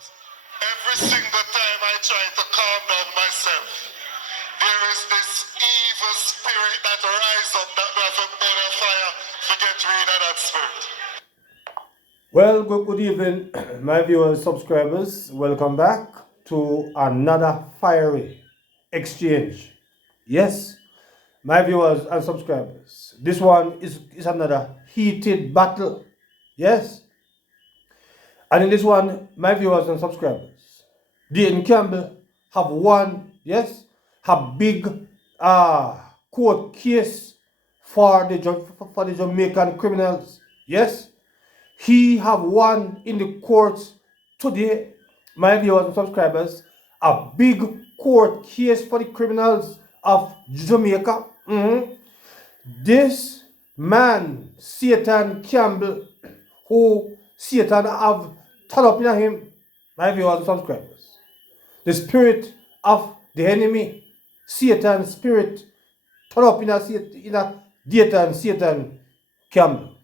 Every single time I try to calm down myself, there is this evil spirit that rises up that we have to burn a fire to get rid of that spirit. Well, good evening, my viewers, subscribers. Welcome back to another fiery exchange. Yes, my viewers and subscribers. This one is another heated battle. Yes. And in this one, my viewers and subscribers, Dayton Campbell have won, yes, a big court case for the Jamaican criminals. Yes. He have won in the courts today, my viewers and subscribers, a big court case for the criminals of Jamaica. This man, Dayton Campbell, who Satan have turned up in him, my viewers and subscribers. The spirit of the enemy, Satan's spirit, turned up in a Dayton Campbell.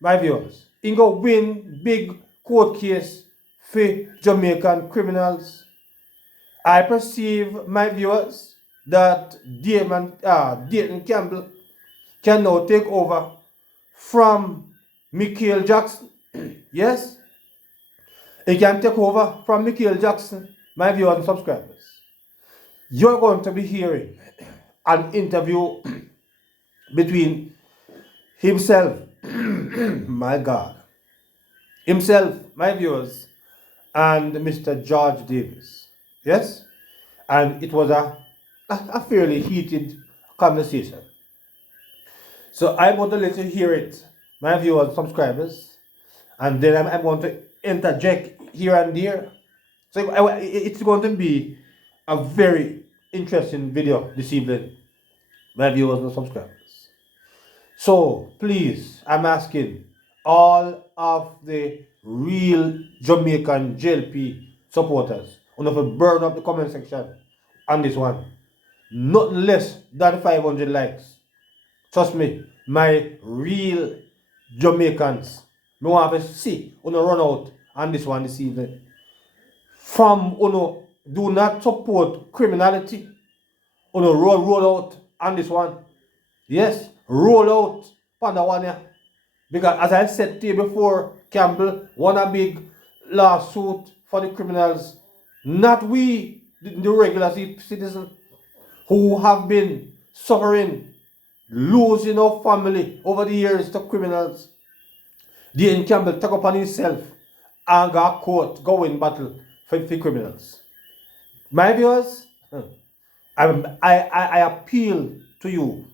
My viewers, he go win big court case for Jamaican criminals. I perceive, my viewers, that Dayton Campbell can now take over from Michael Jackson. Yes, he can take over from Michael Jackson, my viewers and subscribers. You're going to be hearing an interview between himself, my God, himself, my viewers, and Mr. George Davis. Yes? And it was a fairly heated conversation. So I'm going to let you hear it, my viewers and subscribers, and then I'm going to interject here and there. So it's going to be a very interesting video this evening, my viewers and subscribers. So please, I'm asking all of the real Jamaican JLP supporters, to burn up the comment section on this one. Not less than 500 likes. Trust me, my real Jamaicans, me want to see run out on this one this evening. From do not support criminality, roll out on this one. Yes, roll out on the one here. Because as I said to you before, Campbell won a big lawsuit for the criminals. Not we, the regular citizens, who have been suffering, losing our family over the years to criminals. Dayton Campbell took upon himself and got court, go in battle for criminals. My viewers, I appeal to you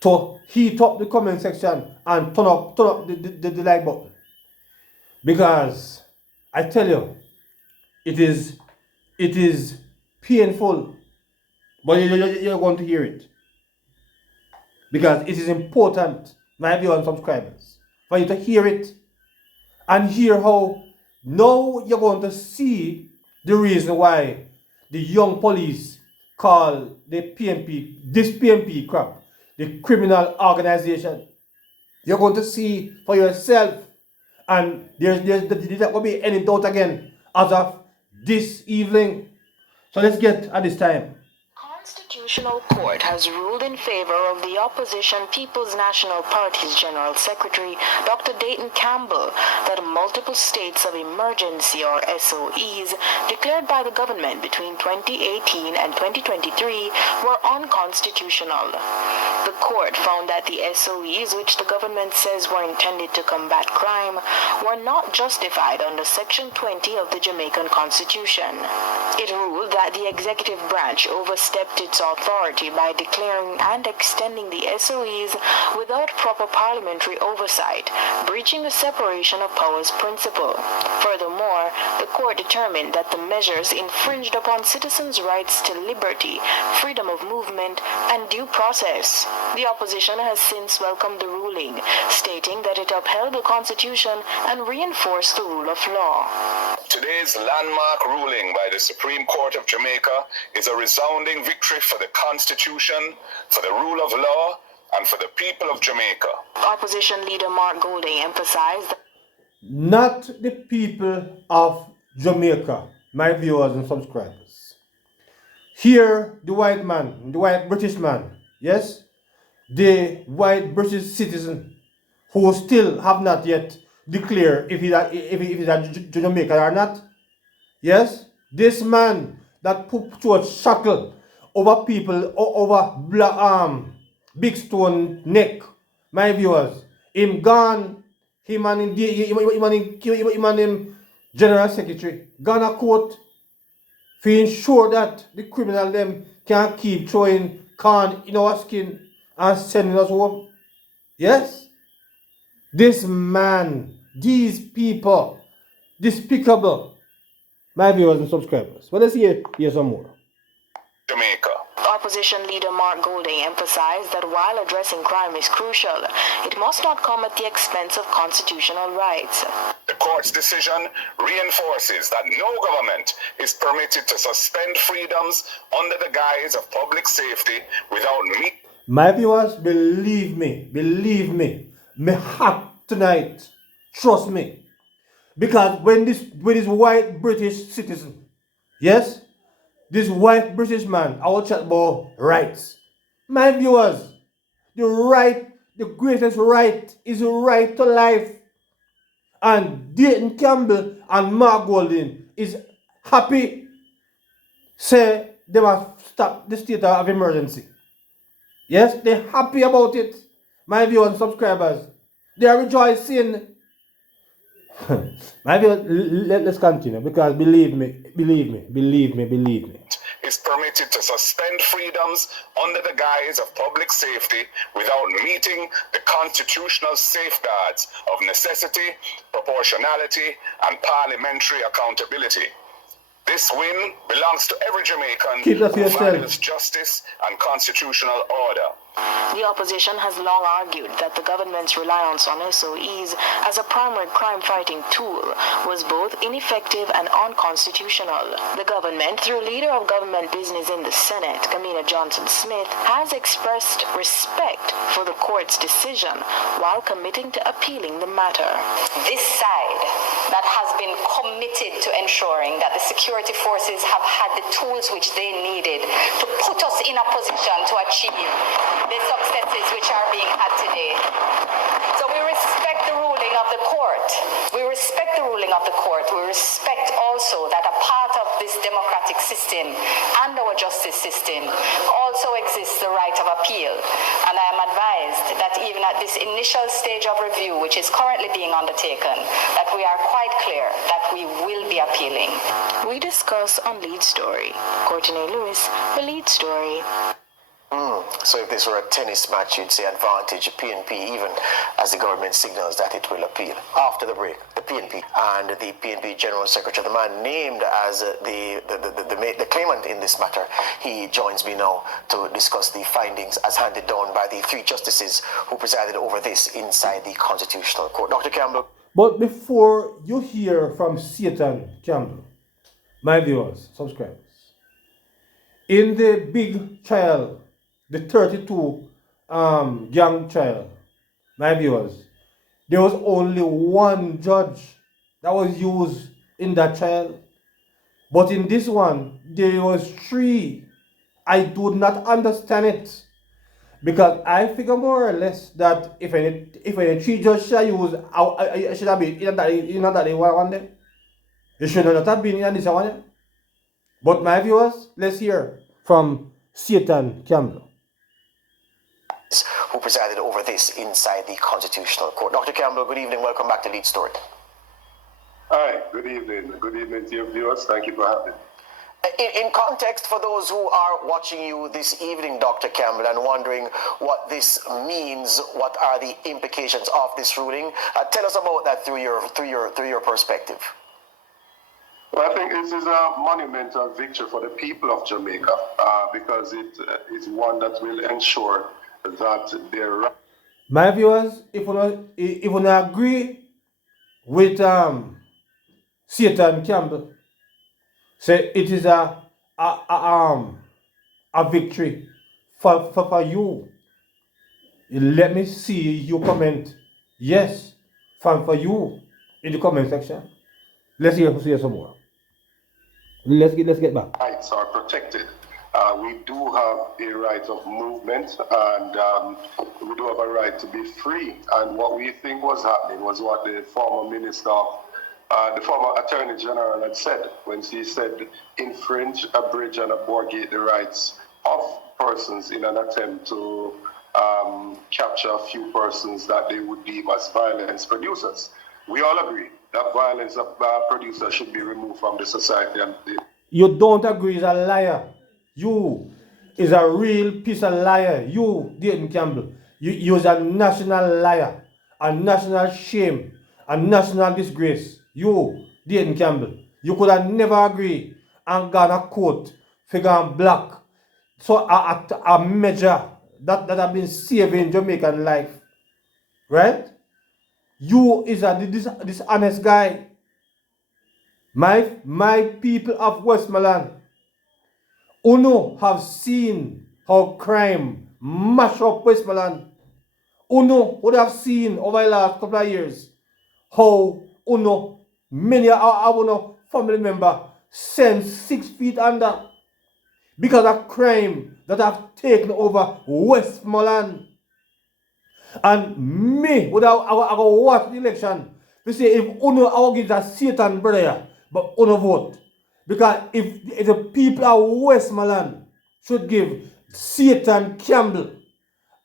to heat up the comment section and turn up the like button. Because I tell you, it is painful, but you're going to hear it. Because it is important, my viewers and subscribers, for you to hear it and hear how now you're going to see the reason why the young police call this PMP crap, the criminal organization. You're going to see for yourself, and there's not going to be any doubt again as of this evening. So let's get at this time. Constitutional Court has ruled in favor of the opposition People's National Party's General Secretary, Dr. Dayton Campbell, that multiple states of emergency, or SOEs, declared by the government between 2018 and 2023 were unconstitutional. The court found that the SOEs, which the government says were intended to combat crime, were not justified under Section 20 of the Jamaican Constitution. It ruled that the executive branch overstepped its authority by declaring and extending the SOEs without proper parliamentary oversight, breaching the separation of powers principle. Furthermore, the court determined that the measures infringed upon citizens' rights to liberty, freedom of movement, and due process. The opposition has since welcomed the ruling, stating that it upheld the Constitution and reinforced the rule of law. Today's landmark ruling by the Supreme Court of Jamaica is a resounding victory for the Constitution, for the rule of law, and for the people of Jamaica. Opposition leader Mark Golding emphasized that not the people of Jamaica, my viewers and subscribers. Here, the white man, the white British man, yes, the white British citizen who still have not yet declared if he's a Jamaican or not. Yes, this man that put to a shackle over people over big stone neck. My viewers, him gone, him and him general secretary gone a court to ensure that the criminal them can't keep throwing corn in our skin and sending us home. Yes, this man, these people, despicable. My viewers and subscribers. Well, let's hear some more. Jamaica. Opposition leader Mark Golding emphasized that while addressing crime is crucial, it must not come at the expense of constitutional rights. The court's decision reinforces that no government is permitted to suspend freedoms under the guise of public safety without My viewers, believe me, me heart tonight, trust me. Because when this white British citizen, yes, this white British man, I will chat about rights. My viewers, the greatest right is the right to life. And Dayton Campbell and Mark Golding is happy, say they must stop the state of emergency. Yes, they're happy about it. My viewers and subscribers, they are rejoicing. My viewers, let's continue because believe me. Is permitted to suspend freedoms under the guise of public safety without meeting the constitutional safeguards of necessity, proportionality, and parliamentary accountability. This win belongs to every Jamaican who values justice and constitutional order. The opposition has long argued that the government's reliance on SOEs as a primary crime-fighting tool was both ineffective and unconstitutional. The government, through Leader of Government Business in the Senate, Kamina Johnson-Smith, has expressed respect for the court's decision while committing to appealing the matter. This side that has been committed to ensuring that the security forces have had the tools which they needed to put us in a position to achieve the successes which are being had today. So we respect the ruling of the court. We respect the ruling of the court. We respect also that a part of this democratic system and our justice system also exists the right of appeal. And I am advised that even at this initial stage of review, which is currently being undertaken, that we are quite clear that we will be appealing. We discuss on Lead Story. Courtney Lewis, the Lead Story. So if this were a tennis match, you'd say advantage PNP, even as the government signals that it will appeal. After the break, the PNP and the PNP General Secretary, the man named as the claimant in this matter, he joins me now to discuss the findings as handed down by the three justices who presided over this inside the Constitutional Court. Dr. Campbell. But before you hear from Dayton Campbell, my viewers, subscribers, in the big trial, the 32 young child, my viewers, there was only one judge that was used in that trial. But in this one, there was three. I do not understand it. Because I figure more or less that if any three judges shall use, it should have been in that one day. It should not have been in this one day. But my viewers, let's hear from Dayton Campbell, who presided over this inside the Constitutional Court. Dr. Campbell, good evening. Welcome back to Lead Story. Hi, good evening. Good evening to your viewers. Thank you for having me. In context, for those who are watching you this evening, Dr. Campbell, and wondering what this means, what are the implications of this ruling, tell us about that through your perspective. Well, I think this is a monumental victory for the people of Jamaica because it is one that will ensure that their right. My viewers, if you agree with Dayton Campbell, say it is a victory for you. Let me see you comment yes for you in the comment section. Let's hear some more. Let's get back. Rights are protected. We do have a right of movement, and we do have a right to be free. And what we think was happening was what the former minister, the former attorney general had said when she said, infringe, abridge, and abrogate the rights of persons in an attempt to capture a few persons that they would deem as violence producers. We all agree that violence producers should be removed from the society. And You don't agree is a liar. You is a real piece of liar. You, Dayton Campbell, you is a national liar, a national shame, a national disgrace. You, Dayton Campbell, you could have never agreed and got a coat, figure and black. So a measure that have been saving Jamaican life. Right? You is a this honest guy. My people of Westmoreland, Uno have seen how crime mash up Westmoreland. Uno would have seen over the last couple of years how many of our family members sent 6 feet under because of crime that have taken over Westmoreland. And me, would have watched the election, we say if Uno our give that Satan brother, but Uno vote. Because if the people of Westmoreland should give Satan Campbell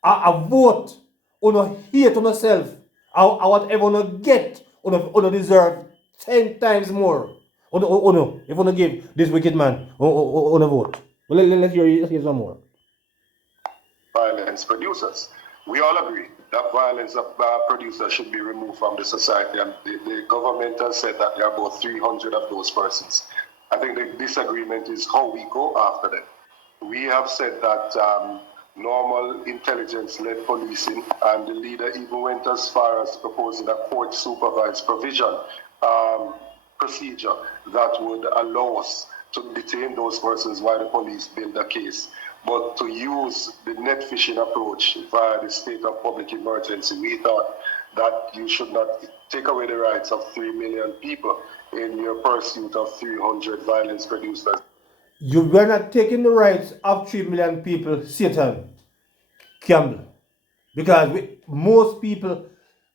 a vote, Uno hate on yourself, or whatever Uno get, Uno deserve 10 times more. Uno, if Uno give this wicked man Uno vote. Well, let's hear some more. Violence producers. We all agree that violence producers should be removed from the society, and the government has said that there are about 300 of those persons. I think the disagreement is how we go after them. We have said that normal intelligence-led policing, and the leader even went as far as proposing a court-supervised provision procedure that would allow us to detain those persons while the police build a case. But to use the net fishing approach via the state of public emergency, we thought that you should not take away the rights of 3 million people in your pursuit of 300 violence producers. You were not taking the rights of 3 million people, Satan Campbell. Because most people,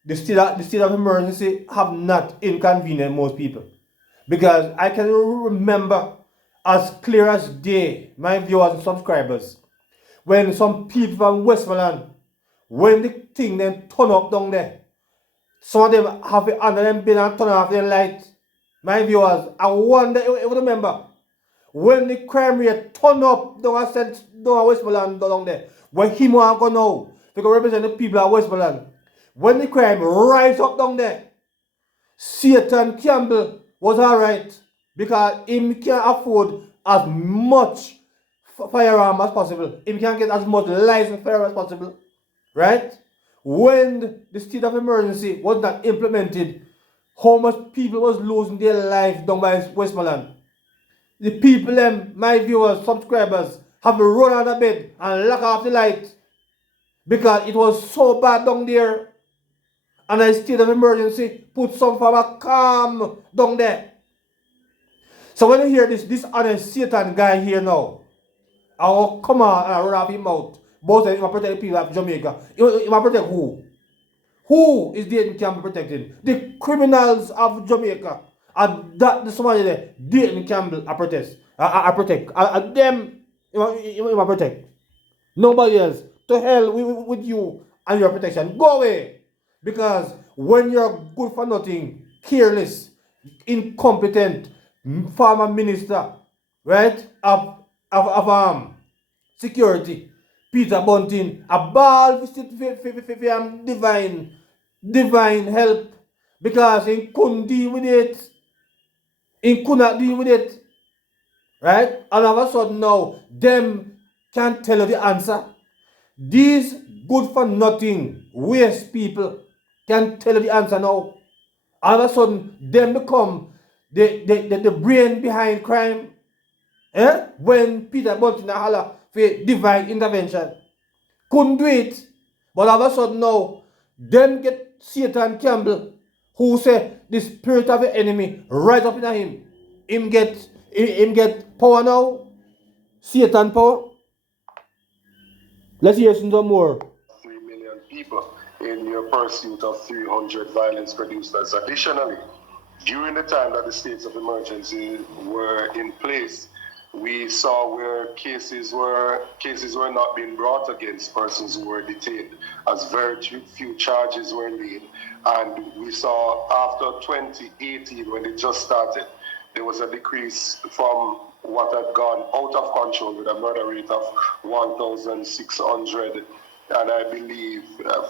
the state of emergency have not inconvenienced most people. Because I can remember as clear as day, my viewers and subscribers, when some people from Westmoreland, when the thing then turn up down there, some of them have it under them bin and turn off their light. My viewers, I wonder if you remember, when the crime rate turn up down Westmoreland down there, when him want to go now, to go represent the people of Westmoreland, when the crime rise up down there, Satan Campbell was alright. Because him can afford as much firearm as possible. Him can get as much licensed firearm as possible. Right? When the state of emergency was not implemented, how much people was losing their life down by Westmoreland. The people, my viewers, subscribers, have to run out of bed and lock off the light. Because it was so bad down there. And the state of emergency put some form of calm down there. So when you hear this honest Satan guy here now, I will come on and I run off him out. Both of them protect the people of Jamaica. He will protect who? Who is Dayton Campbell protecting? The criminals of Jamaica. And that the somebody there, Dayton Campbell I protect. Them he will protect. Nobody else. To hell with you and your protection. Go away. Because when you're good for nothing, careless, incompetent, former minister, right, of security, Peter Bunting, a ball for divine help, because he couldn't deal with it. He could not deal with it. Right? And all of a sudden now, them can't tell you the answer. These good for nothing, waste people can tell you the answer now. All of a sudden, them become the brain behind crime. When Peter Bunting holler for divine intervention. Couldn't do it. But all of a sudden now, them get Satan Campbell, who say the spirit of the enemy rise up in him. Him get him get power now, Satan power. Let's hear some more. 3 million people in your pursuit of 300 violence producers. Additionally, during the time that the states of emergency were in place, we saw where cases were not being brought against persons who were detained, as very few charges were made. And we saw after 2018, when it just started, there was a decrease from what had gone out of control with a murder rate of 1,600 and I believe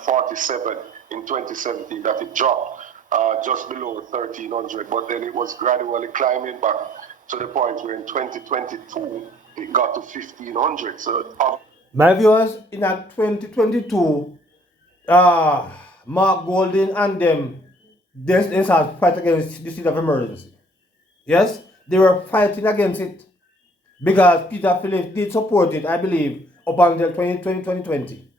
47 in 2017, that it dropped just below 1,300, but then it was gradually climbing back to the point where in 2022 it got to 1,500. So my viewers, in that 2022, Mark Golden and them, they started fight against the state of emergency. Yes, they were fighting against it because Peter Phillips did support it, I believe, up until 2020.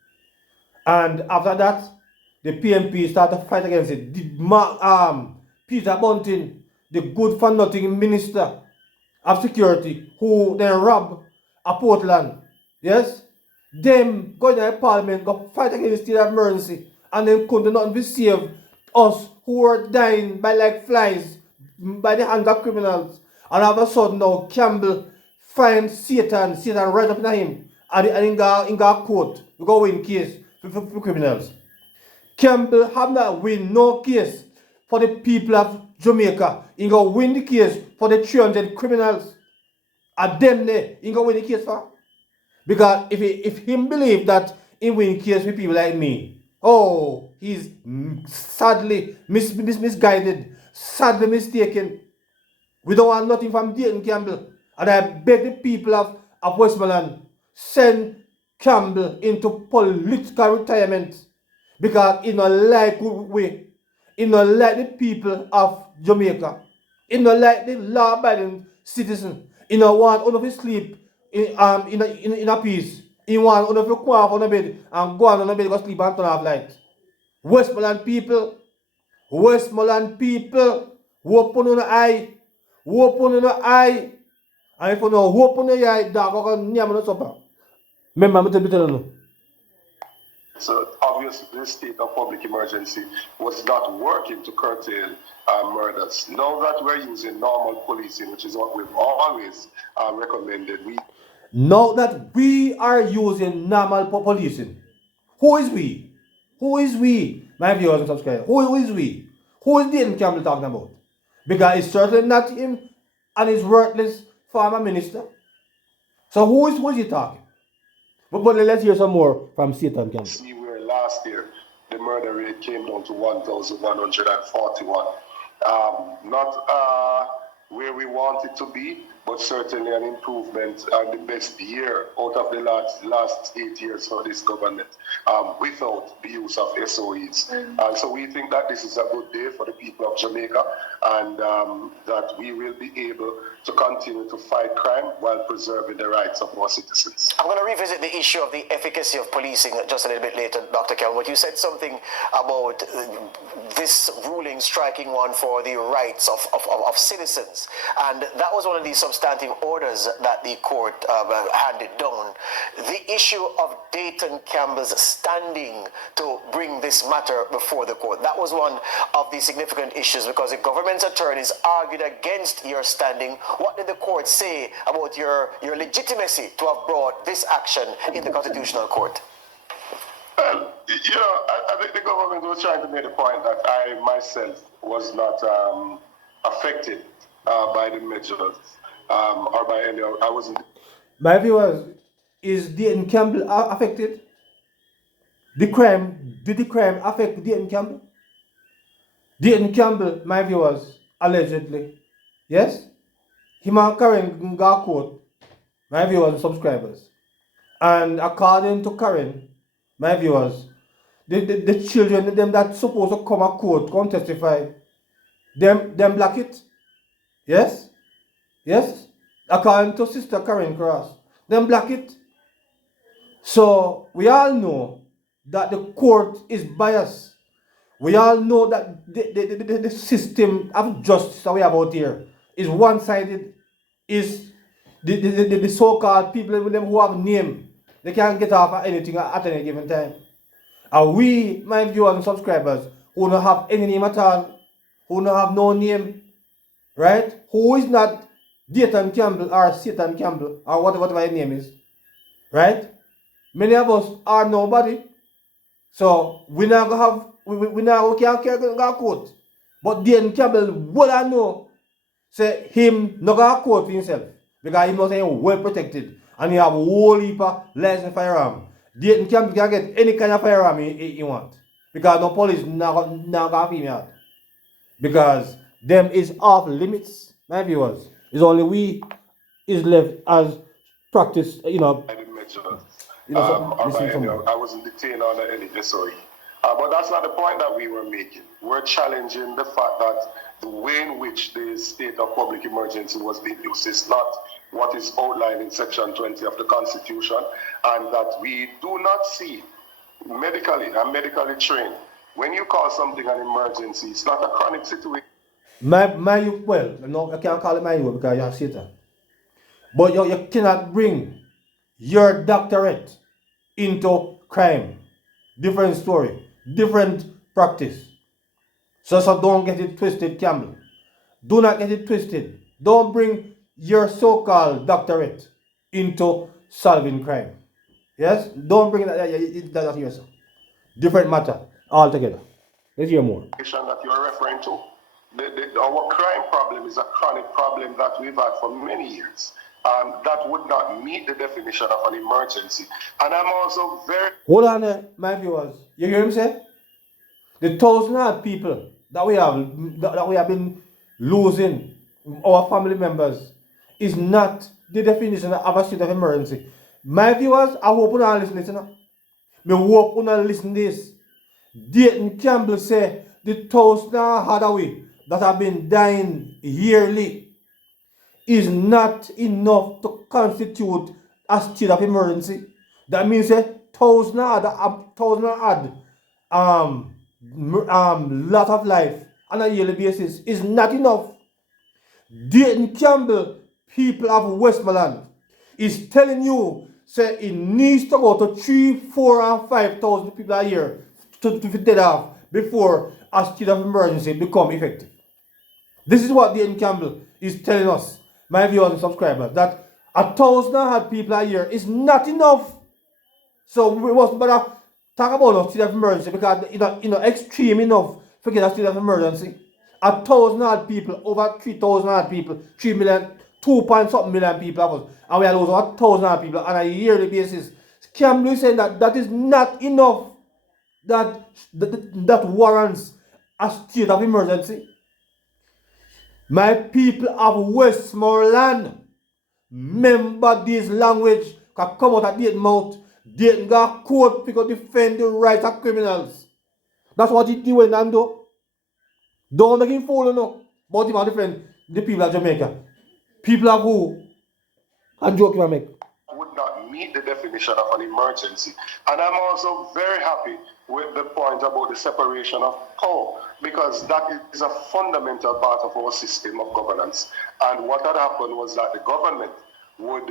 And after that, the PNP started to fight against it. Peter Bunting, the good for nothing minister of security, who then robbed a Portland, yes, them go in the parliament, go fight against the state of emergency, and then couldn't not be saved us who were dying by like flies by the hand of criminals. And all of a sudden now Campbell finds Satan right up in him, and in got court, we go win case for criminals. Campbell have not win no case for the people of Jamaica. He go win the case for the 300 criminals. And them there, he go win the case for. Because if him believe that he win case with people like me, oh, he's sadly misguided, sadly mistaken. We don't want nothing from Dayton Campbell. And I beg the people of Westmoreland, send Campbell into political retirement. Because he not like we, he not like the people of Jamaica, he not like the law-abiding citizen. He not want all of his sleep in a peace. He want all of you come off on the bed and go on the bed and go sleep and turn off light. Westmoreland people, open on the eye, and if you know open the eye, dog go near me supper. Remember, I'm telling you. So obviously this state of public emergency was not working to curtail murders. Now that we're using normal policing, which is what we've always recommended, now that we are using normal policing, who is we? Who is we? My viewers and subscribers, who is we? Who is Dayton Campbell talking about? Because it's certainly not him and his worthless former minister. So who is he talking? But let's hear some more from Dayton Campbell. See where last year the murder rate came down to 1,141. Not where we want it to be, but certainly an improvement and the best year out of the last 8 years for this government without the use of SOEs. And so we think that this is a good day for the people of Jamaica, and that we will be able to continue to fight crime while preserving the rights of our citizens. I'm going to revisit the issue of the efficacy of policing just a little bit later, Dr. Campbell. You said something about this ruling striking one for the rights of citizens, and that was one of the substantive orders that the court handed down. The issue of Dayton Campbell's standing to bring this matter before the court, that was one of the significant issues, because the government's attorneys argued against your standing. What did the court say about your legitimacy to have brought this action in the Constitutional Court? Well, I think the government was trying to make the point that I myself was not affected by the measures or by any. I wasn't. My viewers, is Dayton Campbell affected? Did the crime affect Dayton Campbell? Dayton Campbell, my viewers, allegedly, yes, him and Karen got court, my viewers and subscribers, and according to Karen, my viewers, the children them that supposed to come to court, come testify, them block it, yes, according to Sister Karen Cross, them block it. So we all know that the court is biased. We all know that the system of justice that we have out here is one-sided. is the so-called people with them who have name. They can't get off at anything at any given time. And we, my viewers and subscribers, who don't have any name at all, who don't have no name, right? Who is not Dayton Campbell or Satan Campbell or whatever his name is, right? Many of us are nobody. So we not gonna have we can't go quote. But Dayton Campbell, what I know, say him not gonna quote for himself. Because he must say well protected and he have a whole heap of licensed firearm. Dayton Campbell can get any kind of firearm he want. Because no police not gonna feed me out. Because them is off limits, my viewers. It's only we is left as practice, I didn't mention I wasn't detained on any SOE. But that's not the point that we were making. We're challenging the fact that the way in which the state of public emergency was being used is not what is outlined in Section 20 of the Constitution, and that we do not see medically and medically trained. When you call something an emergency, it's not a chronic situation. No, I can't call it my youth because you're Satan. But you cannot bring your doctorate into crime. Different story, different practice. So don't get it twisted, Campbell. Do not get it twisted. Don't bring your so-called doctorate into solving crime. Yes? Don't bring that here, sir. Different matter altogether. Let's hear more. That you're referring to. Our crime problem is a chronic problem that we've had for many years. That would not meet the definition of an emergency. And I'm also very... Hold on there, my viewers. You hear him say? The thousand odd people that we have been losing, our family members, is not the definition of a state of emergency. My viewers, I hope you don't listen. I hope you don't listen to this. Dayton Campbell say the thousand odd away that have been dying yearly is not enough to constitute a state of emergency. That means a thousand odd lot of life on a yearly basis is not enough. Dayton Campbell, people of Westmoreland, is telling you say it needs to go to 3, 4, and 5,000 people a year to dead off before a state of emergency become effective. This is what Dayton Campbell is telling us, my viewers and subscribers, that 1,000 people a year is not enough. So we must better talk about a state of emergency because extreme enough to get a state of emergency. 1,000 people, over 3,000 people, 3 million, 2 million people of us, and we are losing 1,000 people on a yearly basis. Campbell is saying that is not enough. That warrants a state of emergency. My people of Westmoreland, remember this language can come out of Dayton mouth. Dayton got court because defend the rights of criminals. That's what he doing and do. Don't make him fool no. But he might defend the people of Jamaica. People of who? I'm joking, I make. Would not meet the definition of an emergency. And I'm also very happy with the point about the separation of power, because that is a fundamental part of our system of governance. And what had happened was that the government would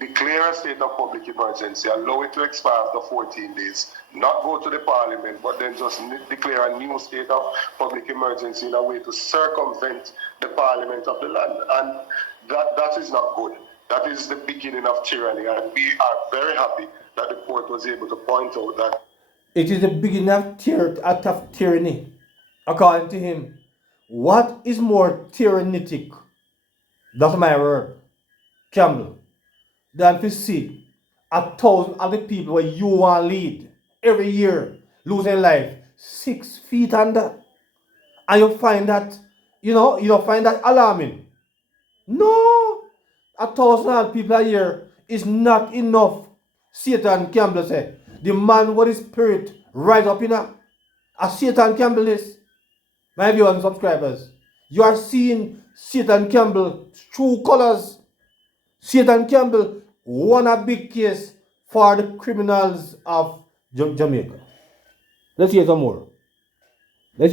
declare a state of public emergency, allow it to expire after 14 days, not go to the parliament, but then just declare a new state of public emergency in a way to circumvent the parliament of the land. And that is not good. That is the beginning of tyranny, and we are very happy that the court was able to point out that it is the beginning of tyranny, according to him. What is more tyrannic, that's my word, Campbell, than to see 1,000 other people where you want to lead every year losing life 6 feet under, and you find that find that alarming? No, 1,000 people a year is not enough. Satan Campbell said, the man with his spirit rise up in a Satan Campbell is. My viewers and subscribers, you are seeing Satan Campbell true colors. Satan Campbell won a big case for the criminals of Jamaica. Let's hear some more. we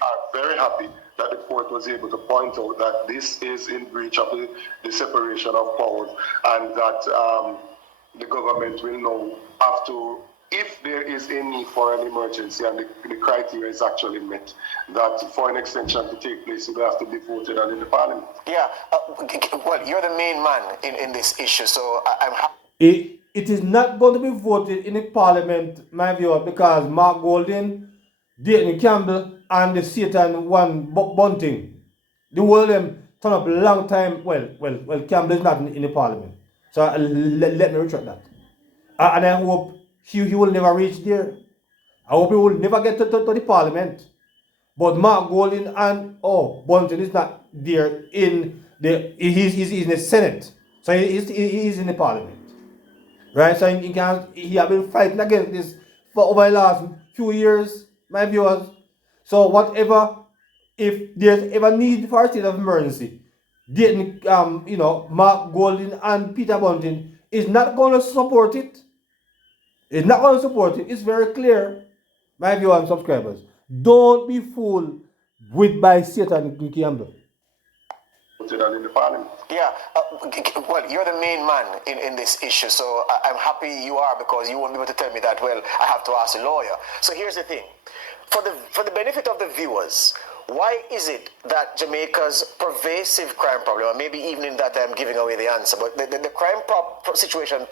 are very happy that the court was able to point out that this is in breach of the separation of powers, and that the government will now have to, if there is a need for an emergency and the criteria is actually met, that for an extension to take place, it will have to be voted on in the parliament. Yeah, well, you're the main man in this issue, so I'm happy. It is not going to be voted in the parliament, my viewer, because Mark Golding, Dayton Campbell, and the Satan one Bunting, the whole of them turn up a long time. Well, Campbell is not in the parliament, so let me retract that. And I hope he will never reach there. I hope he will never get to the parliament. But Mark Golding and Bunting is not there in the. He's in the Senate, so he's in the parliament. Right, so he has been fighting against this for over the last few years, my viewers. So whatever, if there's ever need for a state of emergency, Dayton, Mark Golding and Peter Bunting is not going to support it. It's not going to support it. It's very clear, my viewers and subscribers. Don't be fooled by Satan Campbell. In the parliament. Yeah, well, you're the main man in this issue, so I'm happy you are, because you won't be able to tell me that, well, I have to ask a lawyer. So here's the thing. For the benefit of the viewers, why is it that Jamaica's pervasive crime problem, or maybe even in that I'm giving away the answer, but the crime situation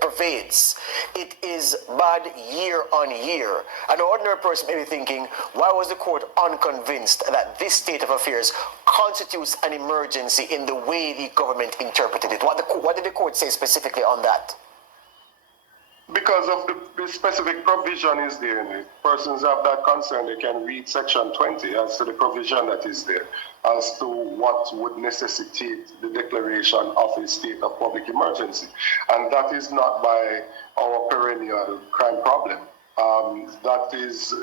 pervades, it is bad year on year. An ordinary person may be thinking, why was the court unconvinced that this state of affairs constitutes an emergency in the way the government interpreted it? What did the court say specifically on that? Because of the specific provision is there in it. Persons have that concern, they can read section 20 as to the provision that is there, as to what would necessitate the declaration of a state of public emergency. And that is not by our perennial crime problem. That is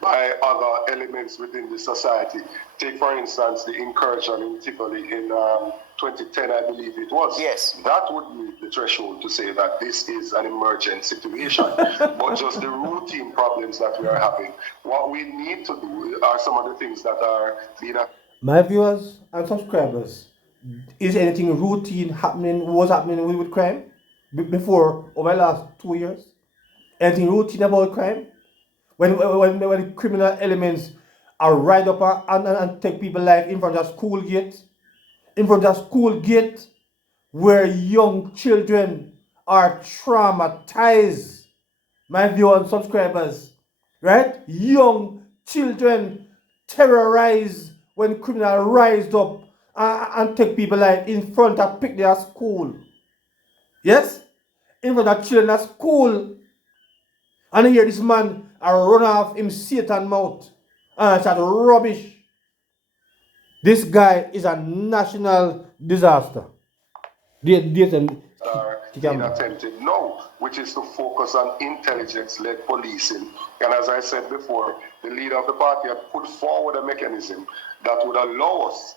by other elements within the society. Take, for instance, the incursion in Tivoli in 2010, I believe it was. Yes. That would meet the threshold to say that this is an emergent situation. But just the routine problems that we are having, what we need to do are some of the things that are being... My viewers and subscribers, is anything routine was happening with crime before, over the last 2 years? Anything routine about crime? When the criminal elements are right up and take people's life in front of school gates, where young children are traumatized, my viewers and subscribers, right? Young children terrorized when criminals rise up and take people's life in front of pick their school. Yes? In front of children at school. And here this man run off him Satan mouth and start rubbish. This guy is a national disaster. Being attempted now, which is to focus on intelligence-led policing. And as I said before, the leader of the party had put forward a mechanism that would allow us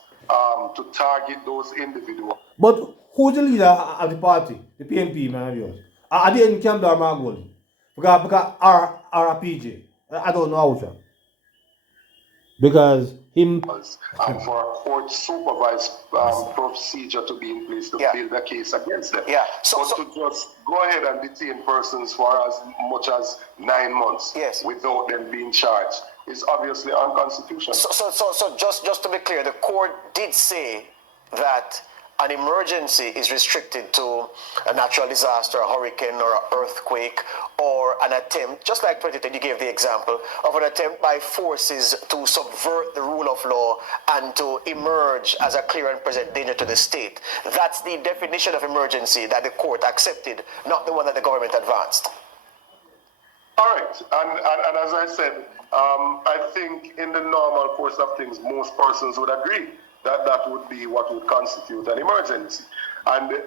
to target those individuals. But who's the leader of the party, the PNP, my viewers? Are they in Campbell or Mark Golding? Because RPJ. I don't know which one. Because him... And for a court supervised procedure to be in place to build a case against them. Yeah. But to just go ahead and detain persons for as much as 9 months without them being charged is obviously unconstitutional. So just to be clear, the court did say that an emergency is restricted to a natural disaster, a hurricane or an earthquake, or an attempt, just like 2010, you gave the example, of an attempt by forces to subvert the rule of law and to emerge as a clear and present danger to the state. That's the definition of emergency that the court accepted, not the one that the government advanced. All right, and as I said, I think in the normal course of things, most persons would agree that would be what would constitute an emergency. And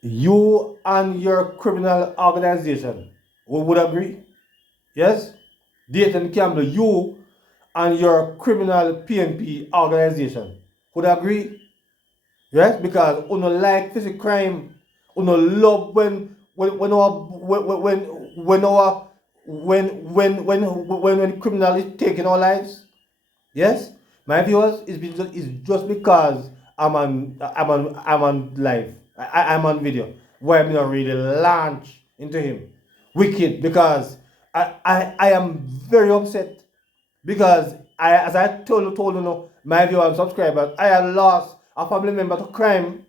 you and your criminal organization would agree? Yes? Dayton Campbell, you and your criminal PNP organization would agree? Yes? Because you don't like physical crime, you don't love when criminal is taking our lives. Yes? My viewers, it's just because I'm on live. I'm on video where I'm not really launch into him. Wicked, because I am very upset because as I told you know, my viewers and subscribers, I had lost a family member to crime,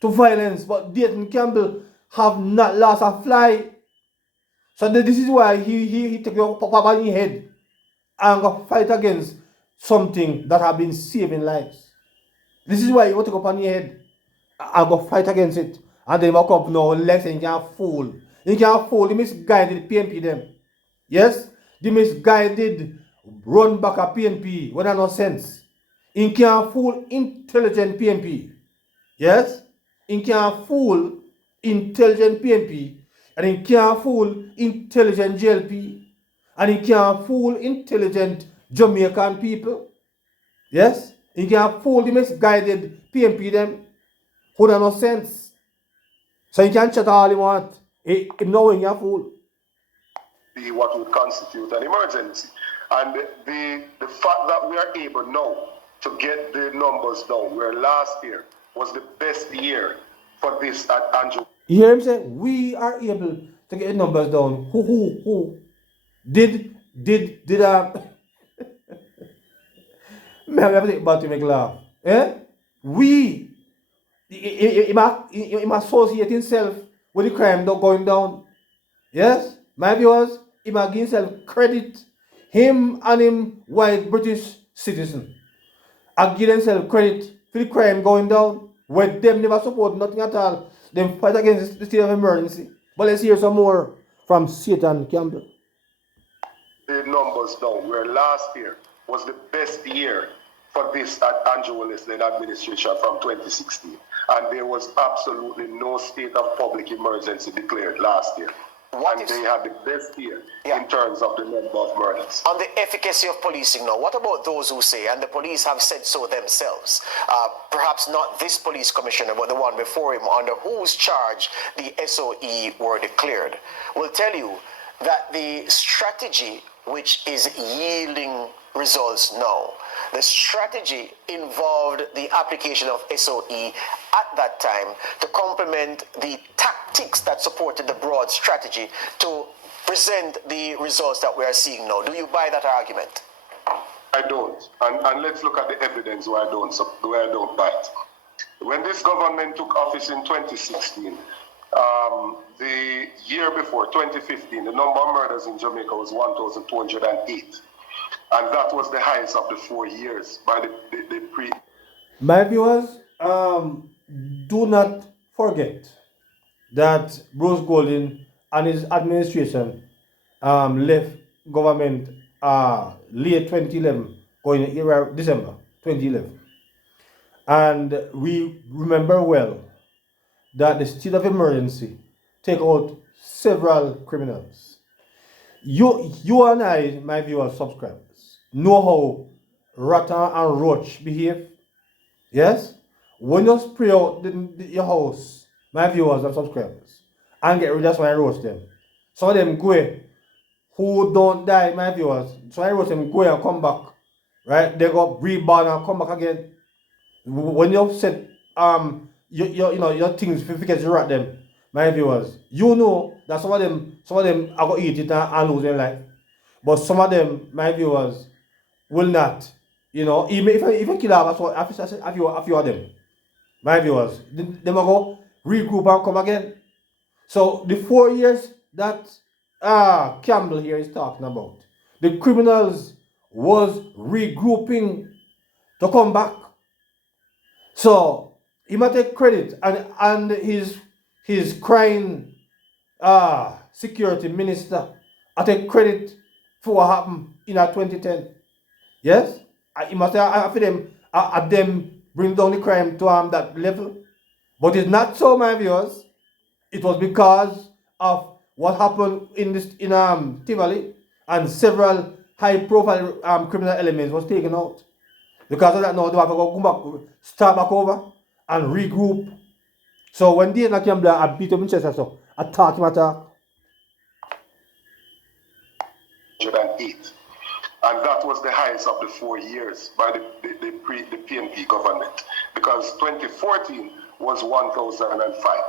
to violence, but Dayton Campbell have not lost a fly. So this is why he take your pop up on his head and go fight against something that have been saving lives. This is why you want to go upon your head and go fight against it. And then you come up now, legs and you can't fool. You can't fool the misguided PNP them. Yes? The misguided run back a PNP when no sense. You can't fool intelligent PNP. Yes? You can't fool intelligent PNP. And you can't fool intelligent JLP. And you can't fool intelligent Jamaican people. Yes? You can't fool the misguided PNP them who have no sense. So you can chat all you want. Knowing you're a fool. Be what would constitute an emergency. And the fact that we are able now to get the numbers down, where last year was the best year for this at Andrew. You hear him say, we are able to get the numbers down. Who? Did may I have to about to make laugh. Eh? We he must associate himself with the crime not going down. Yes? My viewers, he must give himself credit. Him and him white British citizen. I give himself credit for the crime going down. When them never support nothing at all. Them fight against the state of emergency. But let's hear some more from Dayton Campbell. The numbers down, where last year was the best year for this at Andrew Willis administration from 2016. And there was absolutely no state of public emergency declared last year. And they had the best year in terms of the number of murders. On the efficacy of policing now, what about those who say, and the police have said so themselves, perhaps not this police commissioner, but the one before him, under whose charge the SOE were declared, will tell you that the strategy which is yielding results now, the strategy involved the application of SOE at that time to complement the tactics that supported the broad strategy to present the results that we are seeing now. Do you buy that argument? I don't. And let's look at the evidence where I don't buy it. When this government took office in 2016, the year before, 2015, the number of murders in Jamaica was 1,208. And that was the highest of the 4 years by the pre. My viewers, do not forget that Bruce Golding and his administration left government late 2011, going in December 2011. And we remember well that the state of emergency take out several criminals. You and I, my viewers, subscribers, know how Rattan and Roach behave. Yes? When you spray out your house, my viewers and subscribers, and get rid of some roast them. Some of them go who don't die, my viewers. So I roast them go and come back. Right? They go reborn and come back again. When you set your things because you rat them, my viewers, you know that some of them are gonna eat it and lose their life. But some of them, my viewers, will not. Even if you kill a few of them, my viewers, they will go regroup and come again. So the 4 years that Campbell here is talking about, the criminals was regrouping to come back. So he might take credit and his crying security minister I take credit for what happened in 2010. Yes? He must have them bring down the crime to that level. But it's not so, my viewers. It was because of what happened in Tivoli, and several high-profile criminal elements was taken out. Because of that, now they have to go back, start back over, and regroup. So when Dayton Campbell I beat him in chest, so attack him. 108. And that was the highest of the 4 years by the PNP government, because 2014 was 1,005.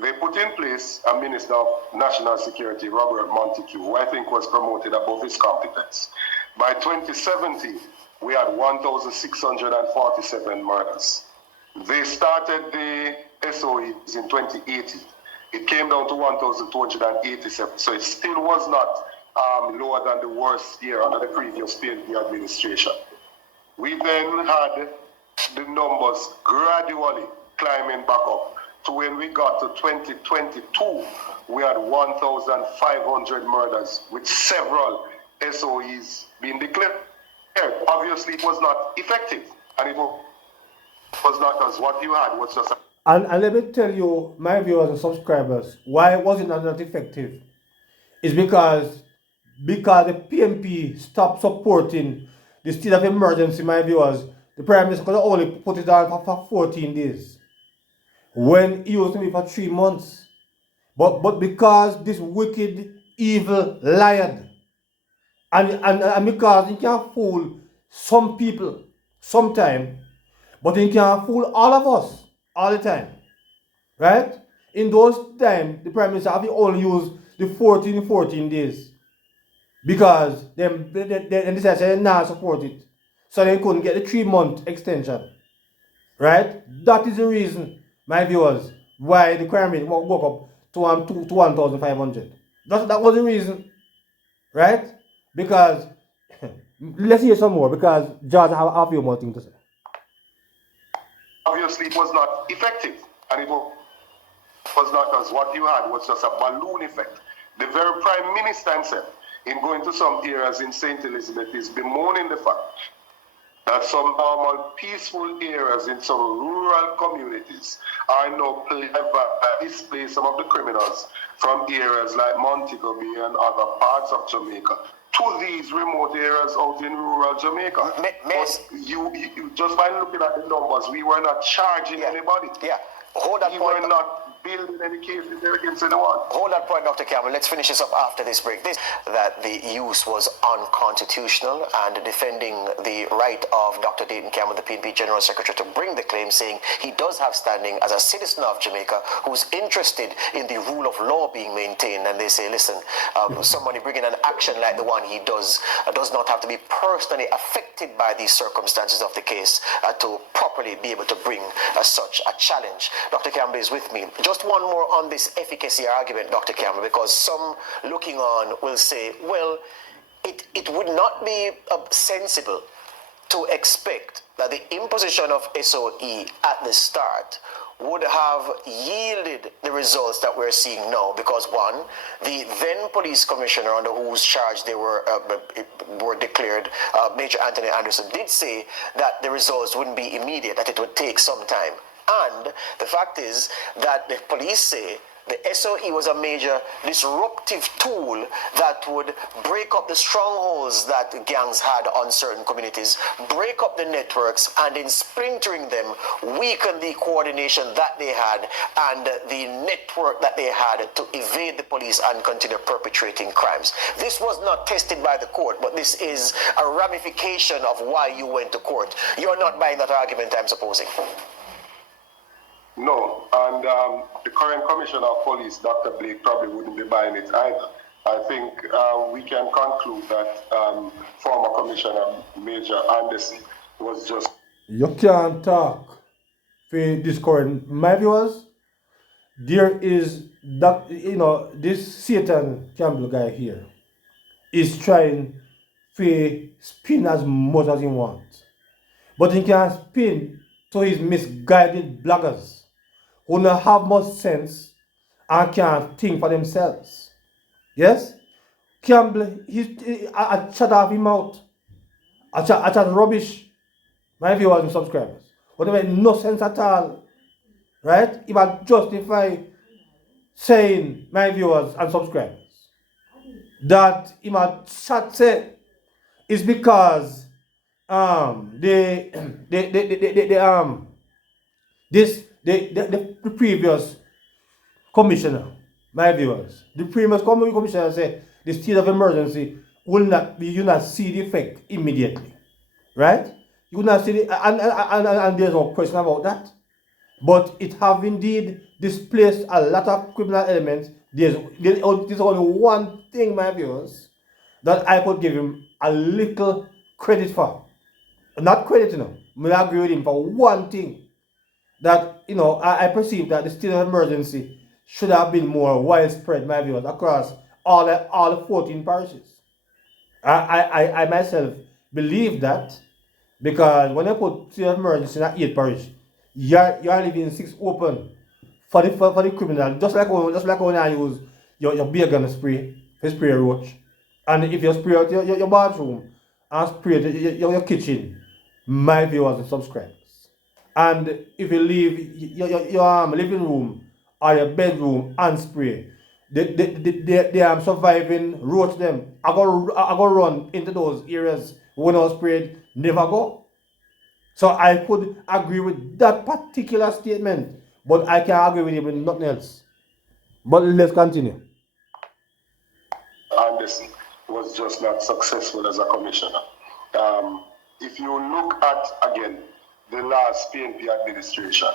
They put in place a Minister of National Security, Robert Montague, who I think was promoted above his competence. By 2017, we had 1,647 murders. They started the SOEs in 2018. It came down to 1,287. So it still was not lower than the worst year under the previous PNP administration. We then had the numbers gradually climbing back up to when we got to 2022, we had 1,500 murders with several SOEs being declared. Obviously, it was not effective, and it was not, because what you had was just And let me tell you, my viewers and subscribers, why was it not effective? It's because the PNP stopped supporting the state of emergency, my viewers. The Prime Minister could only put it on for 14 days, when it used to be for 3 months. But because this wicked, evil liar, and because he can fool some people sometime, but he can fool all of us all the time. Right? In those times, the Prime Minister have only used the 14 days, because they decided they not support it. So they couldn't get the 3-month extension. Right? That is the reason, my viewers, why the crime rate woke up to 1,500. That was the reason. Right? Because, let's hear some more, because George have a few more things to say. Obviously, it was not effective, and it was not, because what you had was just a balloon effect. The very Prime Minister himself, in going to some areas in St. Elizabeth, is bemoaning the fact that some normal, peaceful areas in some rural communities are now displaced some of the criminals from areas like Montego Bay and other parts of Jamaica to these remote areas out in rural Jamaica. But you just by looking at the numbers, we were not charging anybody. Yeah. Hold that we point. were not building any cases there against anyone. Hold that point, Dr. Campbell. Let's finish this up after this break. That the use was unconstitutional, and defending the right of Dr. Dayton Campbell, the PNP General Secretary, to bring the claim, saying he does have standing as a citizen of Jamaica who's interested in the rule of law being maintained. And they say, listen, somebody bringing an action like the one he does not have to be personally affected by the circumstances of the case to properly be able to bring such a challenge. Dr. Campbell is with me. Just one more on this efficacy argument, Dr. Campbell, because some looking on will say, well, it would not be sensible to expect that the imposition of SOE at the start would have yielded the results that we're seeing now, because one, the then police commissioner under whose charge they were declared, Major Anthony Anderson, did say that the results wouldn't be immediate, that it would take some time. And the fact is that the police say the SOE was a major disruptive tool that would break up the strongholds that gangs had on certain communities, break up the networks, and in splintering them, weaken the coordination that they had and the network that they had to evade the police and continue perpetrating crimes. This was not tested by the court, but this is a ramification of why you went to court. You're not buying that argument, I'm supposing. No, and the current Commissioner of Police, Dr. Blake, probably wouldn't be buying it either. I think we can conclude that former Commissioner Major Anderson was just... You can't talk for this current. My viewers, there is that, this Satan Campbell guy here is trying to spin as much as he wants, but he can spin to his misguided bloggers who don't have much sense and can't think for themselves. Yes? Campbell, I shut off his mouth. I chat rubbish. My viewers and subscribers. Whatever, no sense at all. Right? If I justify saying, my viewers and subscribers, that if I chat say is because the previous commissioner, my viewers, the previous commissioner said the state of emergency you not see the effect immediately, right? You will not see the, and there's no question about that. But it have indeed displaced a lot of criminal elements. There's only one thing, my viewers, that I could give him a little credit for. Not credit, I agree with him for one thing. That, I perceive that the state of emergency should have been more widespread, my viewers, across all the 14 parishes. I myself believe that, because when I put state of emergency in an 8 parish, you're leaving 6 open for the criminal, just like when I use your beer gun spray to spray a roach. And if you spray out your bathroom and spray your kitchen, my viewers and subscribers. And if you leave your living room or your bedroom unspray, they are surviving roach them. I go run into those areas when I was sprayed, never go. So I could agree with that particular statement, but I can't agree with him with nothing else. But let's continue. Anderson was just not successful as a commissioner. If you look at, again, the last PNP administration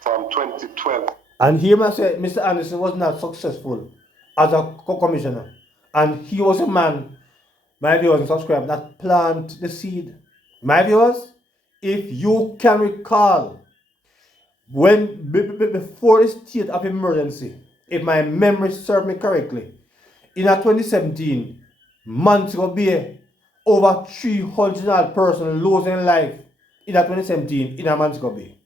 from 2012. And here I say Mr. Anderson was not successful as a commissioner. And he was a man, my viewers and subscribers, that planted the seed. My viewers, if you can recall, when before the state of emergency, if my memory serves me correctly, in 2017, Montego Bay, over 300 persons losing life in 2017 in Montego Bay.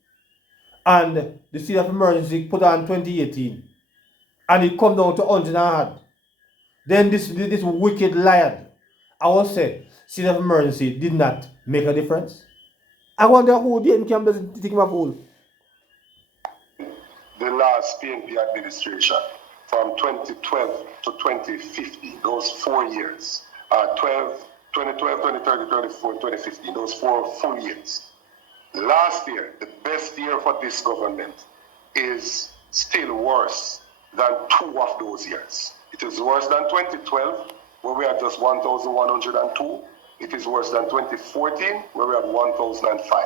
And the state of emergency put on 2018. And it come down to 100. Then this wicked liar, I will say, state of emergency did not make a difference. I wonder who Dayton Campbell is thinking of fool. The last PNP administration from 2012 to 2015, those 4 years, 2012, 2013, 2014, 2015, those 4 full years. Last year, the best year for this government, is still worse than 2 of those years. It is worse than 2012, where we had just 1,102. It is worse than 2014, where we had 1,005.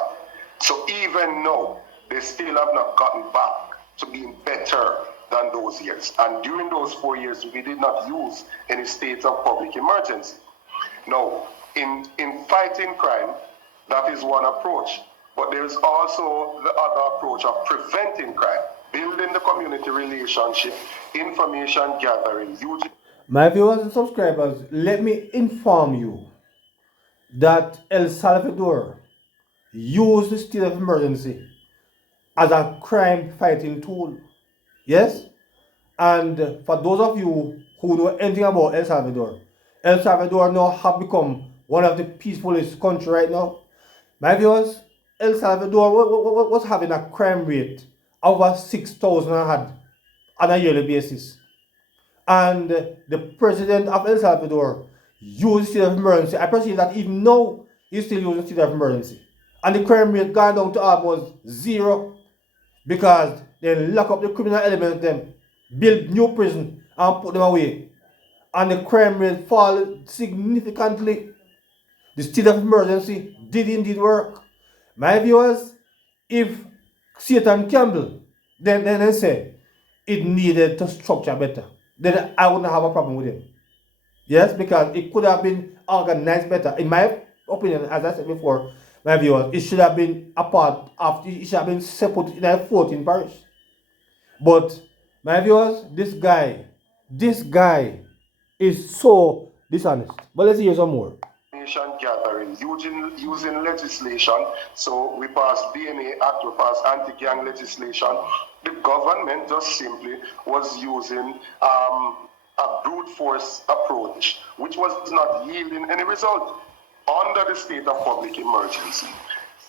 So even now, they still have not gotten back to being better than those years. And during those 4 years, we did not use any state of public emergency. Now, in fighting crime, that is one approach. But there is also the other approach of preventing crime, building the community relationship, information gathering, using. My viewers and subscribers, let me inform you that El Salvador used the state of emergency as a crime fighting tool. Yes? And for those of you who know anything about El Salvador now have become one of the peacefulest countries right now. My viewers, El Salvador was having a crime rate over 6,000 on a yearly basis. And the president of El Salvador used state of emergency. I perceive that even now he's still using state of emergency. And the crime rate gone down to almost 0, because they lock up the criminal elements, them build new prison and put them away. And the crime rate fall significantly. The state of emergency did indeed work. My viewers, if Dayton Campbell then say it needed to structure better, then I wouldn't have a problem with him. Yes, because it could have been organized better. In my opinion, as I said before, my viewers, it should have been a part of, it should have been separate in a 14 parish. But my viewers, this guy is so dishonest. But let's hear some more. Gathering, using legislation. So we passed DNA Act, we passed anti-gang legislation. The government just simply was using a brute force approach, which was not yielding any result under the state of public emergency.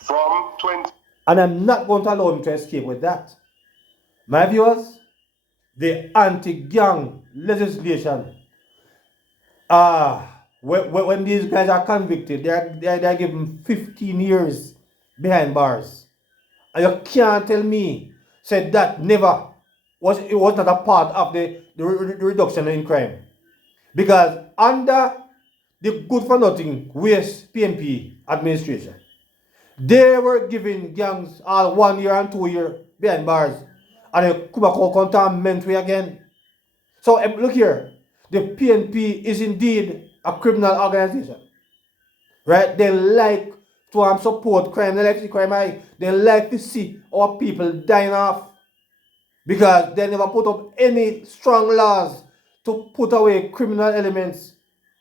From 20. And I'm not going to allow him to escape with that. My viewers, the anti-gang legislation, when these guys are convicted, they're given 15 years behind bars. And you can't tell me, said that never was, it was not a part of the reduction in crime. Because under the good for nothing waste PNP administration. They were giving gangs all 1 year and 2 year behind bars, and they come back out contaminant way again. So look here, the PNP is indeed a criminal organization, right? They like to support crime, they like to see crime high, they like to see our people dying off, because they never put up any strong laws to put away criminal elements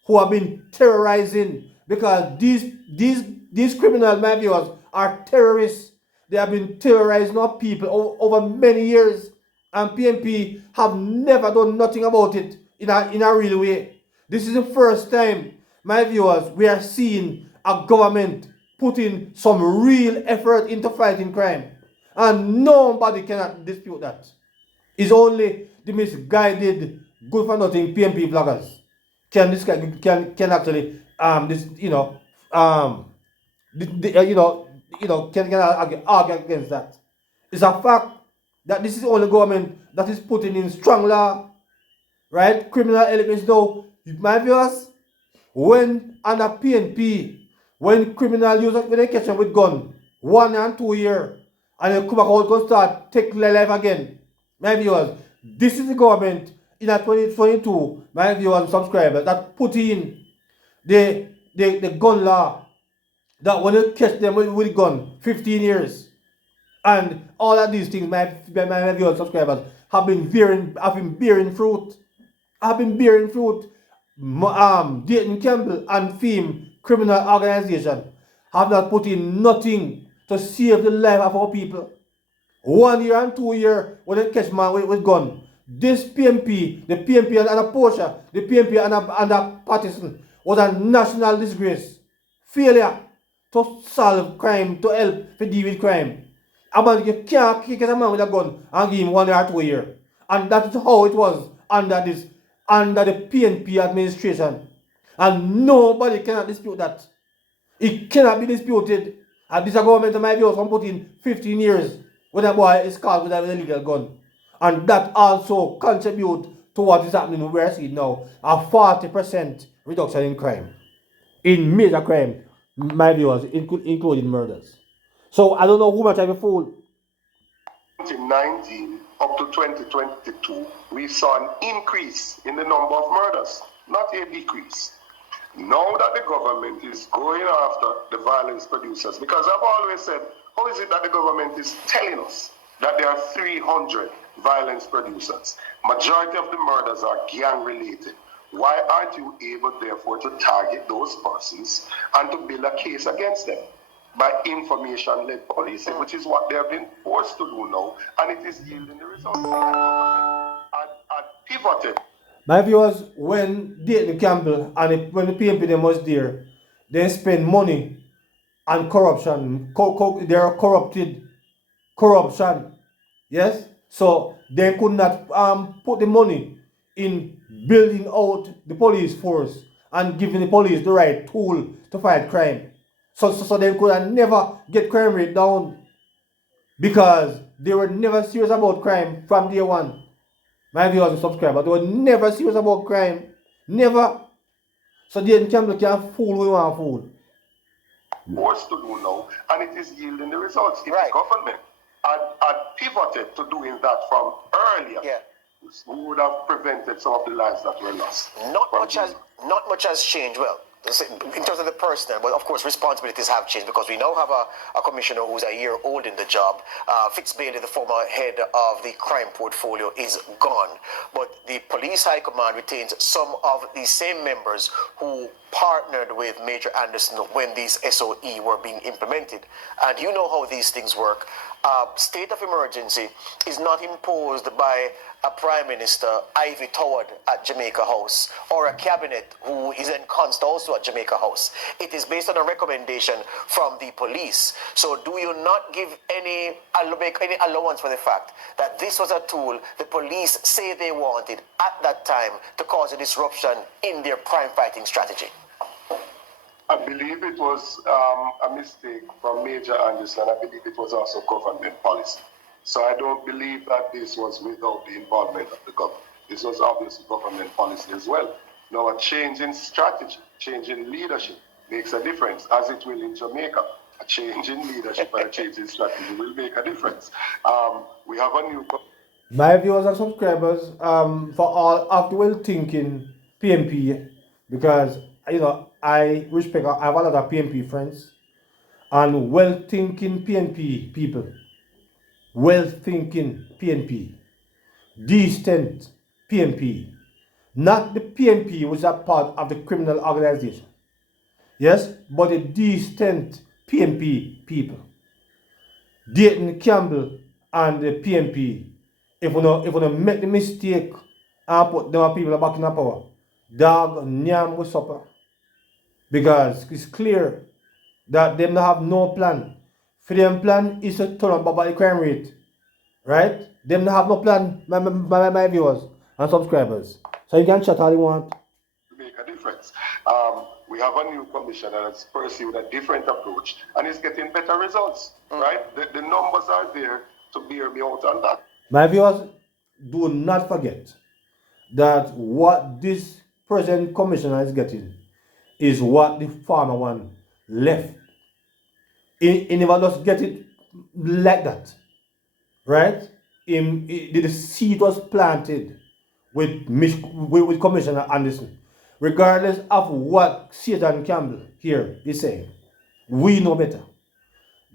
who have been terrorizing, because these criminals, my viewers, are terrorists. They have been terrorizing our people over many years, and PNP have never done nothing about it in a real way. This is the first time, my viewers, we are seeing a government putting some real effort into fighting crime, and nobody cannot dispute that. It's only the misguided, good for nothing PNP bloggers can actually can argue against that. It's a fact that this is the only government that is putting in strong law, right? Criminal elements now. My viewers, when under PNP, when criminal users when they catch them with gun, 1 and 2 year, and they come back out and start take their life again. My viewers, this is the government in 2022, my viewers and subscribers, that put in the gun law, that when you catch them with gun, 15 years. And all of these things, my viewers and subscribers, have been bearing fruit. Have been bearing fruit. Dayton Campbell and Theme criminal organization have not put in nothing to save the life of our people. 1 year and 2 year when they catch man with gun. This PNP, the PNP and a Porsche, the PNP and a Patterson was a national disgrace. Failure to solve crime, to help to deal with crime. A man, you can't kick a man with a gun and give him 1 year or 2 year. And that is how it was under the PNP administration. And nobody cannot dispute that. It cannot be disputed. And this government of my view can put in 15 years when a boy is caught with an illegal gun. And that also contributes to what is happening we are seeing now. A 40% reduction in crime. In major crime, my viewers, including murders. So I don't know who much I have fooled. 2019 up to 2022, we saw an increase in the number of murders, not a decrease. Now that the government is going after the violence producers, because I've always said, how is it that the government is telling us that there are 300 violence producers? Majority of the murders are gang related. Why aren't you able, therefore, to target those persons and to build a case against them by information-led policing, which is what they have been forced to do now, and it is yielding the results. Had pivoted. My viewers, when Dayton Campbell and when the PNP them was there, they spend money on corruption. They are corruption. Yes? So they could not put the money in building out the police force and giving the police the right tool to fight crime. So they could never get crime rate down, because they were never serious about crime from day one. My viewers and subscribers, they were never serious about crime. Never. So Dayton Campbell can't fool who you want to fool. Forced to do now, and it is yielding the results. If the government had pivoted to doing that from earlier, we would have prevented some of the lives that were lost. Not much has changed. Well, in terms of the personnel, but of course responsibilities have changed, because we now have a commissioner who's a year old in the job. Fitz Bailey, the former head of the crime portfolio, is gone. But the police high command retains some of the same members who partnered with Major Anderson when these SOE were being implemented. And you know how these things work. State of emergency is not imposed by a prime minister, Ivy Toward at Jamaica House, or a cabinet who is ensconced also at Jamaica House. It is based on a recommendation from the police. So do you not make any allowance for the fact that this was a tool the police say they wanted at that time to cause a disruption in their crime fighting strategy? I believe it was a mistake from Major Anderson. I believe it was also government policy. So I don't believe that this was without the involvement of the government. This was obviously government policy as well. Now, a change in strategy, change in leadership makes a difference, as it will in Jamaica. A change in leadership and a change in strategy will make a difference. We have a new... My viewers and subscribers, for all of the well-thinking PNP, because I respect, I have a lot of PNP friends, and well-thinking PNP people, well-thinking PNP, decent PNP, not the PNP which are part of the criminal organization, yes, but the decent PNP people. Dayton Campbell and the PNP, if we don't make the mistake and put them people back in the power, dog nyam will suffer. Because it's clear that them have no plan. For them plan is to turn up about the crime rate. Right? Them have no plan, my viewers and subscribers. So you can chat all you want. Make a difference. We have a new commissioner that's pursued a different approach and is getting better results, right? The numbers are there to bear me out on that. My viewers, do not forget that what this present commissioner is getting is what the former one left. He never just get it like that, right? The seed was planted with Commissioner Anderson. Regardless of what Dayton Campbell here is saying, we know better.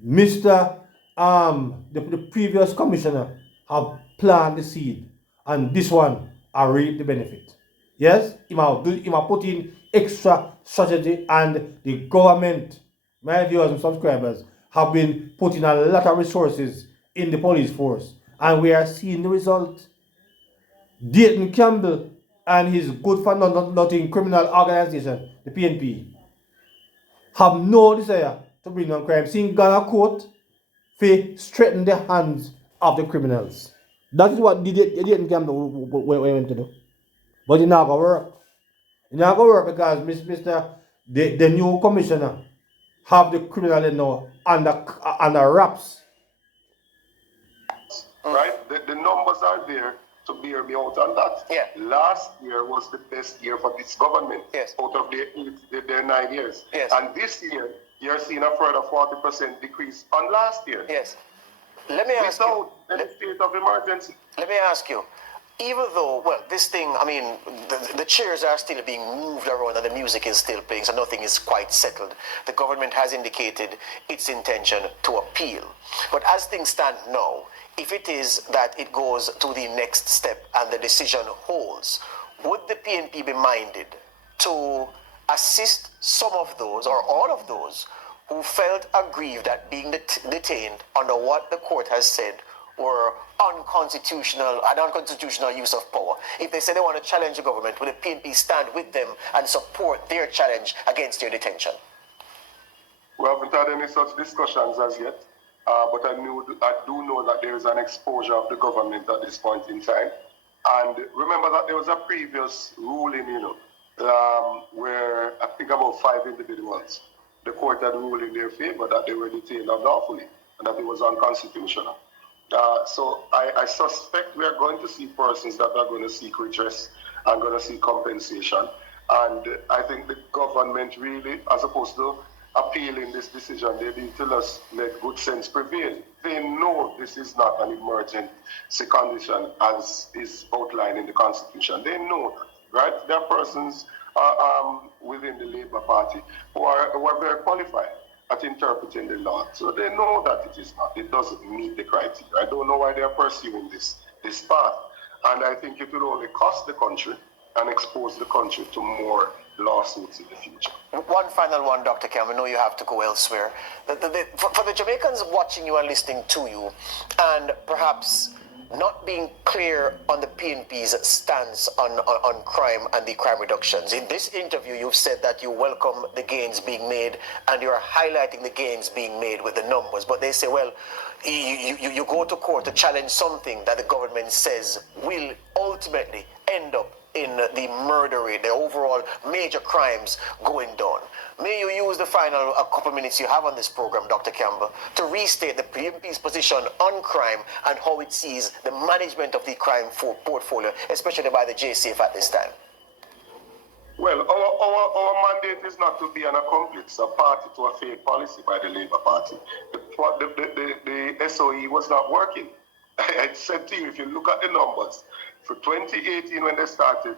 Mr. The previous commissioner have planted the seed, and this one I reap the benefit. Yes, he might put in extra strategy, and the government, my viewers and subscribers, have been putting a lot of resources in the police force, and we are seeing the result. Dayton Campbell and his good for nothing criminal organization, the PNP, have no desire to bring down crime. Seeing Ghana court to straighten the hands of the criminals. That is what Dayton Campbell went to do. But it's not going to work. It's not going to work because the new commissioner have the criminal now under wraps. Right? The numbers are there to bear me out on that. Yeah. Last year was the best year for this government. Yes. Out of their 9 years. Yes. And this year, you're seeing a further 40% decrease on last year. Yes. Let me ask you. Without any state of emergency. Let me ask you. Even though, well, this thing, I mean, the chairs are still being moved around and the music is still playing, so nothing is quite settled. The government has indicated its intention to appeal. But as things stand now, if it is that it goes to the next step and the decision holds, would the PNP be minded to assist some of those or all of those who felt aggrieved at being detained under what the court has said were an unconstitutional use of power? If they say they want to challenge the government, will the PNP stand with them and support their challenge against their detention? We haven't had any such discussions as yet, but I do know that there is an exposure of the government at this point in time. And remember that there was a previous ruling, where I think about 5 individuals, the court had ruled in their favor that they were detained unlawfully and that it was unconstitutional. So I suspect we are going to see persons that are going to seek redress and going to seek compensation. And I think the government really, as opposed to appealing this decision, they need to just let good sense prevail. They know this is not an emergency condition as is outlined in the Constitution. They know that, right? There are persons within the Labour Party who are very qualified at interpreting the law. So they know that it doesn't meet the criteria. I don't know why they are pursuing this path. And I think it will only cost the country and expose the country to more lawsuits in the future. One final one, Dr. Cam, I know you have to go elsewhere. For the Jamaicans watching you and listening to you, and perhaps not being clear on the PNP's stance on crime and the crime reductions. In this interview, you've said that you welcome the gains being made and you're highlighting the gains being made with the numbers. But they say, well, you go to court to challenge something that the government says will ultimately end up in the murder rate, the overall major crimes going down. May you use the final couple minutes you have on this program, Dr. Campbell, to restate the PNP's position on crime and how it sees the management of the crime portfolio, especially by the JCF at this time. Well, our mandate is not to be an accomplice, a party to a failed policy by the Labour Party. The SOE was not working. I said to you, if you look at the numbers, for 2018 when they started,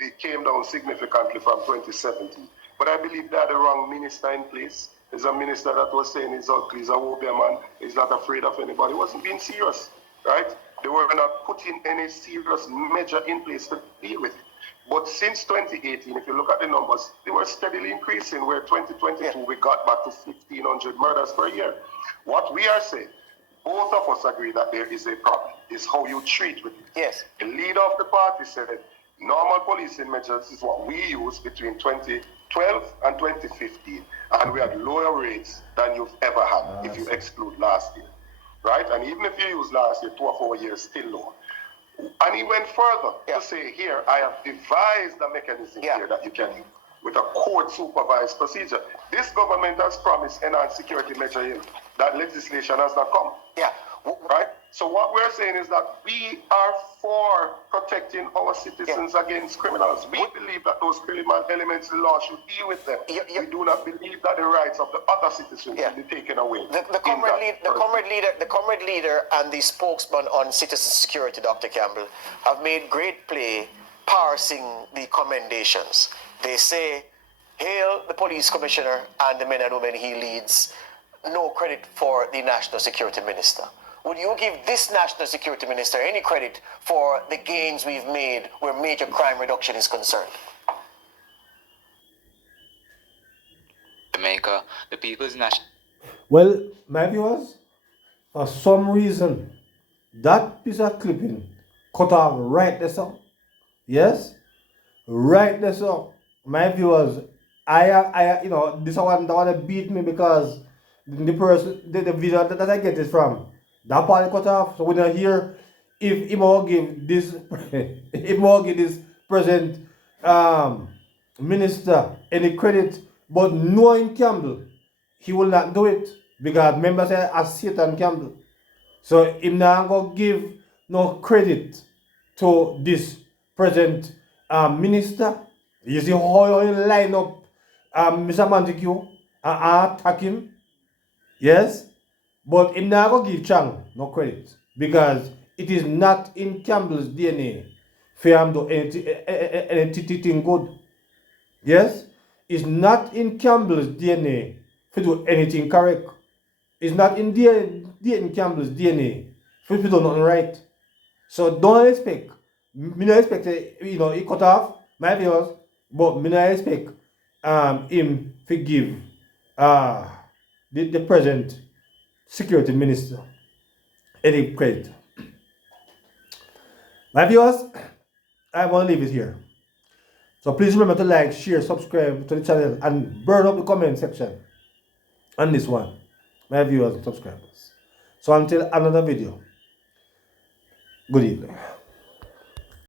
it came down significantly from 2017. But I believe they had the wrong minister in place. There's a minister that was saying he's ugly, he's a warrior man, he's not afraid of anybody. He wasn't being serious, right? They were not putting any serious measure in place to deal with it. But since 2018, if you look at the numbers, they were steadily increasing, where 2022 we got back to 1,500 murders per year. What we are saying, both of us agree that there is a problem, is how you treat with it. Yes. The leader of the party said normal policing measures is what we used between 2012 and 2015, and we had lower rates than you've ever had if you exclude last year, right? And even if you use last year, 2 or 4 years, still lower. And he went further to say, here, I have devised a mechanism here that you can use with a court-supervised procedure. This government has promised enhanced security measure here. That legislation has not come. Yeah. Right? So what we're saying is that we are for protecting our citizens against criminals. We believe that those criminal elements in the law should deal with them. We do not believe that the rights of the other citizens should be taken away. The comrade leader and the spokesman on citizen security, Dr. Campbell, have made great play parsing the commendations. They say, hail the police commissioner and the men and women he leads. No credit for the national security minister. Would you give this national security minister any credit for the gains we've made where major crime reduction is concerned? Jamaica, the people's national... Well, my viewers, for some reason, that piece of clipping cut off right there, so. Yes? Right there, so. My viewers, you know, this one that want to beat me because the person, the video that I get is from that part cut off. So when I hear if he will give this, if will give this present minister any credit, but knowing Campbell, he will not do it because members say as Satan Campbell. So him not gonna give no credit to this present minister. You see how you line up Mr. Montague and attack him? Yes? But him not going to give Chang no credit because it is not in Campbell's DNA for him to do anything good. Yes? It's not in Campbell's DNA for do anything correct. It's not in Dayton Campbell's DNA for do nothing right. So don't expect. Me not expect you know, he cut off my viewers, but me not expect him to give the present security minister any credit. My viewers, I want to leave it here. So please remember to like, share, subscribe to the channel and burn up the comment section on this one, my viewers and subscribers. So until another video, good evening.